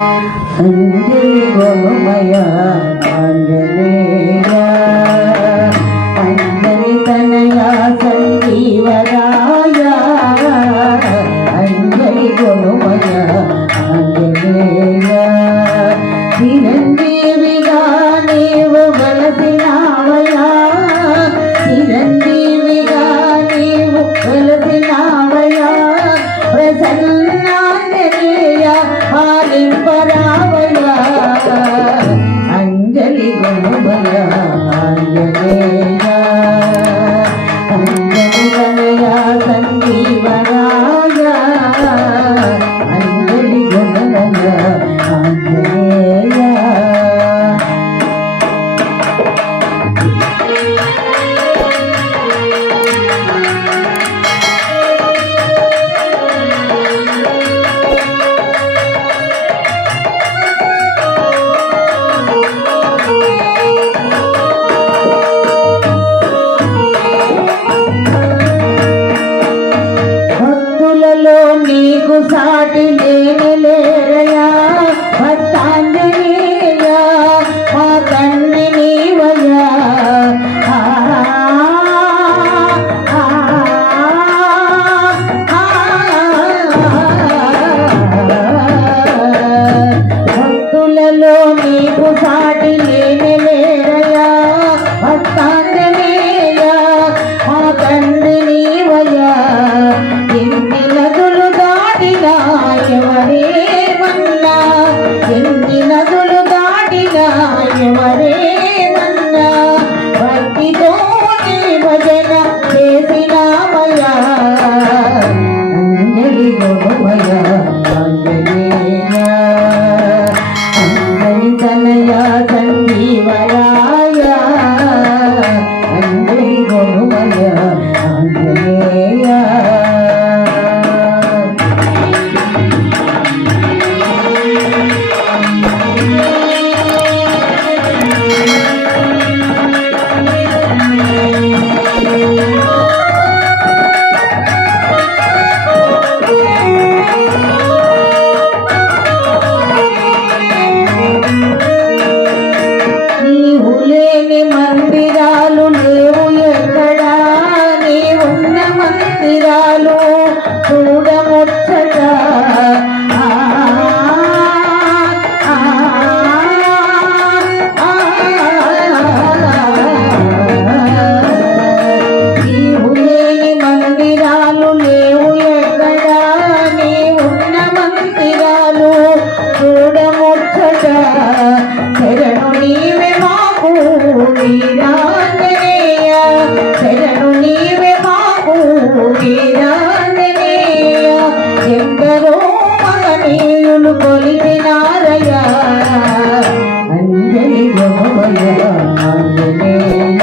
అంజలి గోమయ ఆంజనేయ అంజలి తనయ సంజీవరాయ అంజలి గోమయ ఆంజనేయ చిరంజీవిగా నీవు వెలసినావయా చిరంజీవిగా నీవు వెలసినావయా ప్రసన్నాంజనేయ పాలింపరావయా అంజలి గోమయ ఆంజనేయ అంజలి తనయ సంజీవరాయ అంజలి గోమయ ఆంజనేయ నీకు సాటి లేని లేరయా భక్తాంజనేయ మా తండ్రి నీవయ్యా భక్తులలో నీకు సాటి లేని లేరయా భక్తాంజనేయ మా తండ్రి నీవయ్యా ఎన్ని నదులు దాటినా ఎవరేమన్నా ఎన్ని నదులు దాటినా ఎవరేమన్నా భక్తితో నీ భజన చేసినామయ్యా అంజలి గోమయ ఆంజనేయ అంజలి తనయ సంజీవరాయ అంజలి గోమయ ఆంజనేయ మందిరాలు లేవు ఎక్కడా నీ ఉన్న మందిరాలు చూడముచ్చట నీవు లేని మందిరాలు లేవు ఎక్కడా నీ ఉన్న మందిరాలు చూడముచ్చట శరణు నీవే మాకు వీరాంజనేయ శరణు నీవే మాకు వీరాంజనేయ ఎందరో మహనీయులు కొలిచినారయ్యా అంజలి గోమయ ఆంజనేయ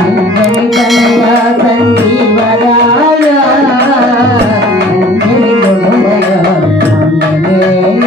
అంజలి తనయ సంజీవరాయ అంజలి గోమయ ఆంజనేయ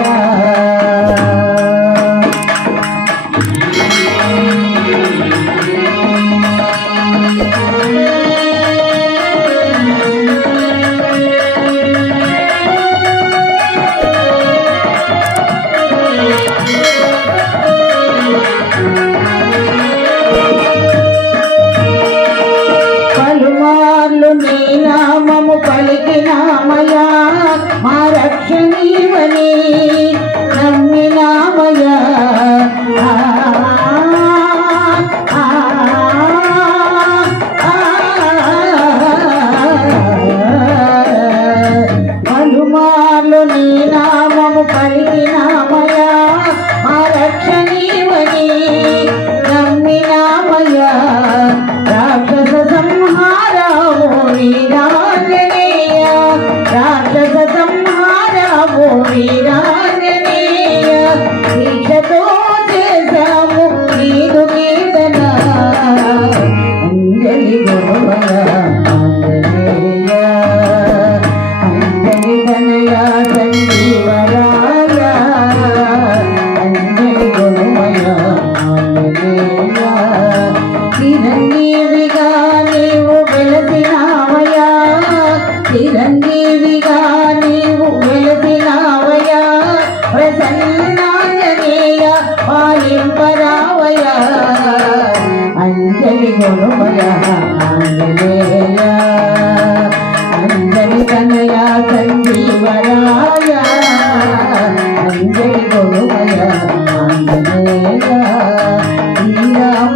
ప్రసన్నాంజనేయ పాలింపరావయ అంజలి గురుమయ ఆంజనేయ అంజలి తనయ సంజీవరాయ అంజలి గురుమయ ఆంజనేయ శ్రీరామ